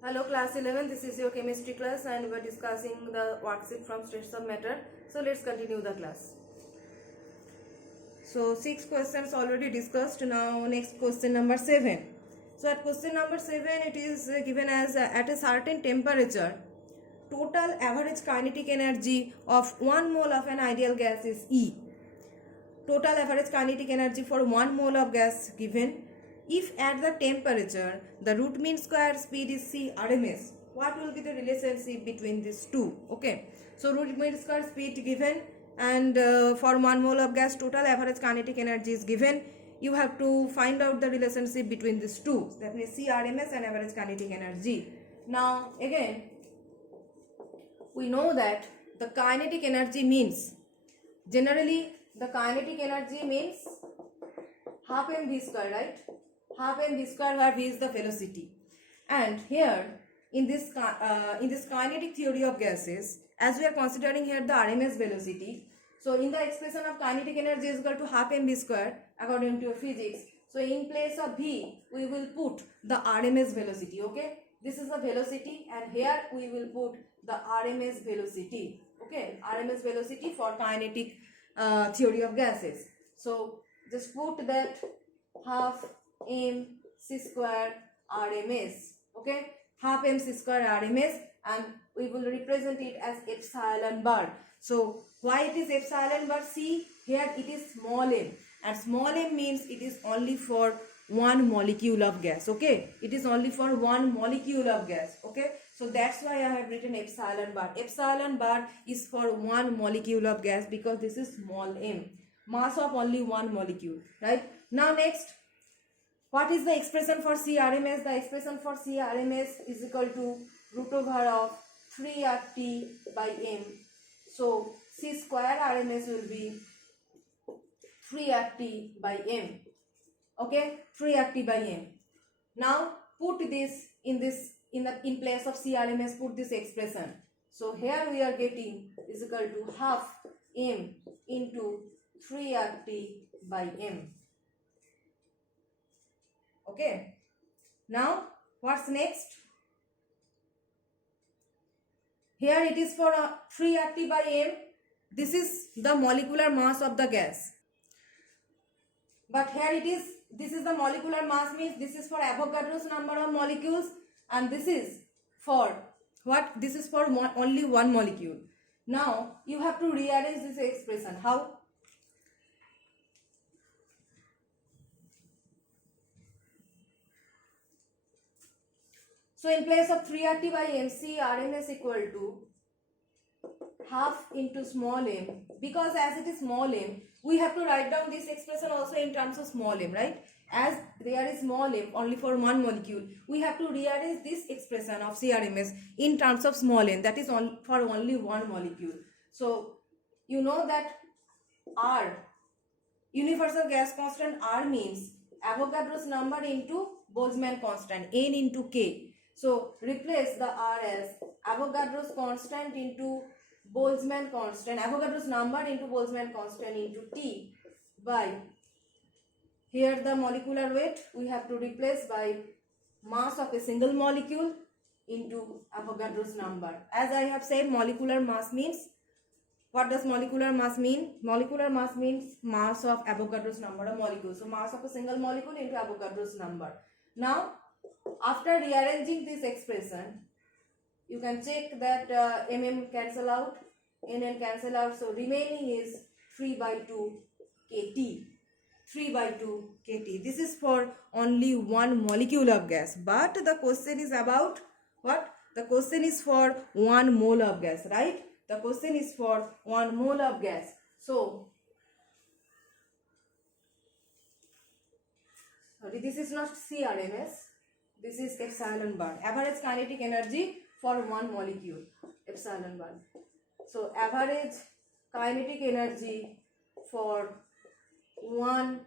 Hello class 11, this is your chemistry class and we are discussing the worksheet from states of matter. So let's continue the class. So 6 questions already discussed. Now next question number 7. So at question number 7 it is given as at a certain temperature total average kinetic energy of 1 mole of an ideal gas is E. Total average kinetic energy for 1 mole of gas given. If at the temperature the root mean square speed is C RMS, what will be the relationship between these two? Okay, so root mean square speed given, and for 1 mole of gas total average kinetic energy is given. You have to find out the relationship between these two, that means C RMS and average kinetic energy. Now again we know that the kinetic energy means, generally the kinetic energy means half mv square, right? Half mv square, where v is the velocity. And here in this kinetic theory of gases, as we are considering here the RMS velocity, so in the expression of kinetic energy is equal to half mv square according to your physics. So in place of v we will put the RMS velocity. Okay, this is the velocity and here we will put the RMS velocity. Okay, RMS velocity for kinetic theory of gases. So just put that half mc square RMS. Okay, half mc square RMS, and we will represent it as epsilon bar. So why it is epsilon bar? See here it is small m, and small m means it is only for one molecule of gas. Okay, it is only for one molecule of gas. Okay, so that's why I have written epsilon bar. Epsilon bar is for one molecule of gas because this is small m, mass of only one molecule, right? Now next, what is the expression for CRMS? The expression for CRMS is equal to root over of 3RT by m. So C square RMS will be 3RT by m. Okay, 3RT by m. Now put this in place of CRMS, put this expression. So here we are getting is equal to half m into 3RT by m. Okay, now what's next? Here it is for 3RT by m. This is the molecular mass of the gas. But here it is, this is the molecular mass, means this is for Avogadro's number of molecules, and this is for what? This is for only one molecule. Now you have to rearrange this expression. How? So in place of 3RT by m, C RMS equal to half into small m, because as it is small m, we have to write down this expression also in terms of small m, right? As there is small m only for one molecule, we have to rearrange this expression of CRMS in terms of small m, that is for only one molecule. So you know that R, universal gas constant R, means Avogadro's number into Boltzmann constant, N into K. So replace the R as Avogadro's constant into Boltzmann constant, Avogadro's number into Boltzmann constant into T by, here the molecular weight we have to replace by mass of a single molecule into Avogadro's number. As I have said, molecular mass means, what does molecular mass mean? Molecular mass means mass of Avogadro's number of molecules. So mass of a single molecule into Avogadro's number. Now after rearranging this expression, you can check that mm cancel out, nn cancel out, so remaining is 3 by 2 kT. 3 by 2 kT. This is for only one molecule of gas, but the question is about what? The question is for 1 mole of gas, right? The question is for 1 mole of gas. So sorry, this is not CRMS, this is epsilon bar, average kinetic energy for one molecule, epsilon bar. So average kinetic energy for one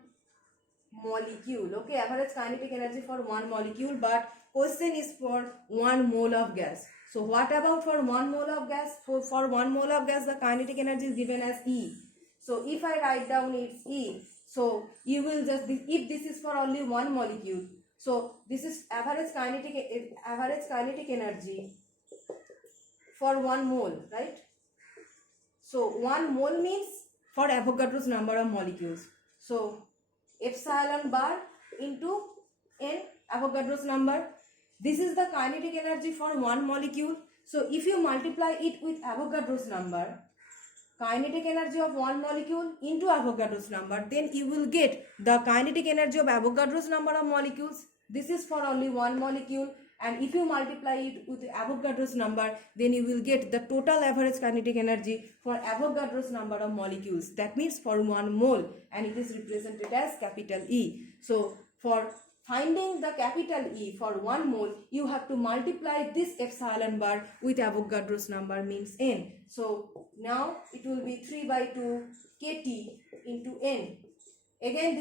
molecule. Okay, average kinetic energy for one molecule, but question is for 1 mole of gas. So what about for 1 mole of gas? For 1 mole of gas the kinetic energy is given as E. So if I write down its E, so you will just, if this is for only one molecule, So this is average kinetic energy for 1 mole, right? So 1 mole means for Avogadro's number of molecules. So epsilon bar into n, Avogadro's number. This is the kinetic energy for 1 molecule. So if you multiply it with Avogadro's number, kinetic energy of 1 molecule into Avogadro's number, then you will get the kinetic energy of Avogadro's number of molecules. This is for only 1 molecule, and if you multiply it with Avogadro's number, then you will get the total average kinetic energy for Avogadro's number of molecules. That means for 1 mole, and it is represented as capital E. So for finding the capital E for 1 mole, you have to multiply this epsilon bar with Avogadro's number, means n. So now it will be 3 by 2 kT into n. Again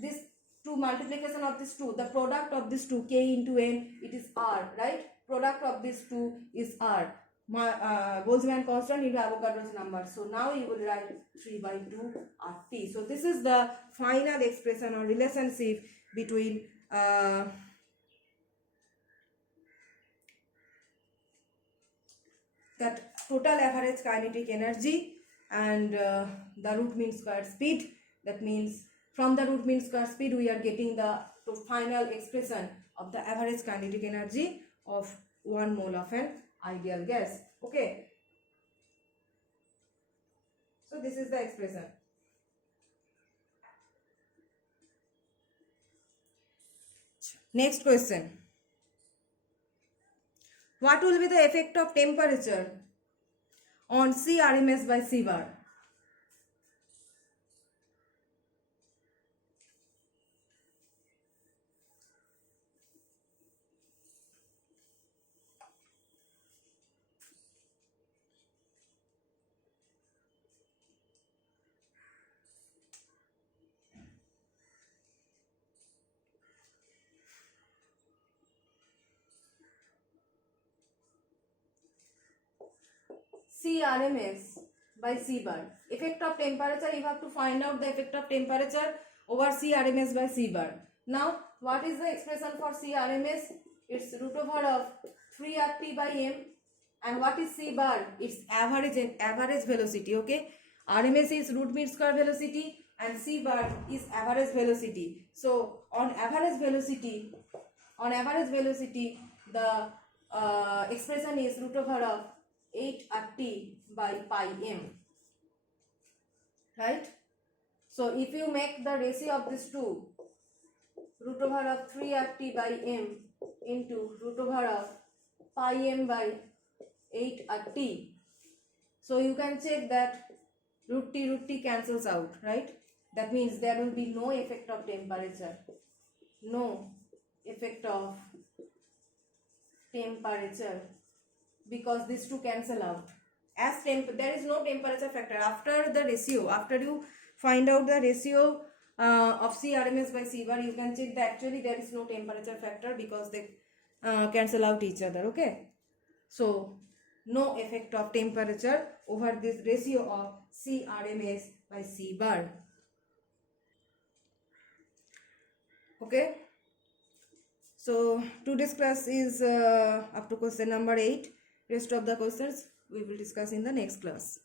this 2 multiplication of this 2, the product of this 2, k into n, it is r, right? Product of this 2 is r. Boltzmann constant into Avogadro's number. So now you will write 3 by 2 RT. So this is the final expression or relationship between that total average kinetic energy and the root mean square speed. That means from the root mean square speed we are getting the final expression of the average kinetic energy of 1 mole of an ideal gas. Okay, so this is the expression. Next question. What will be the effect of temperature on C RMS by C bar? C RMS by C bar. Effect of temperature, you have to find out the effect of temperature over C RMS by C bar. Now, what is the expression for C RMS? It's root over of 3 RT by M. And what is C bar? It's average velocity, okay? RMS is root mean square velocity and C bar is average velocity. So, on average velocity, the expression is root over of 8 RT by pi m, right? So if you make the ratio of these two, root over of 3 RT by m into root over of pi m by 8 RT, so you can check that root t cancels out, right? That means there will be no effect of temperature, because these two cancel out. As there is no temperature factor after the ratio. After you find out the ratio of C RMS by C bar, you can check that actually there is no temperature factor because they cancel out each other. Okay, so no effect of temperature over this ratio of C RMS by C bar. Okay, so today's class is up to question number 8. Rest of the questions we will discuss in the next class.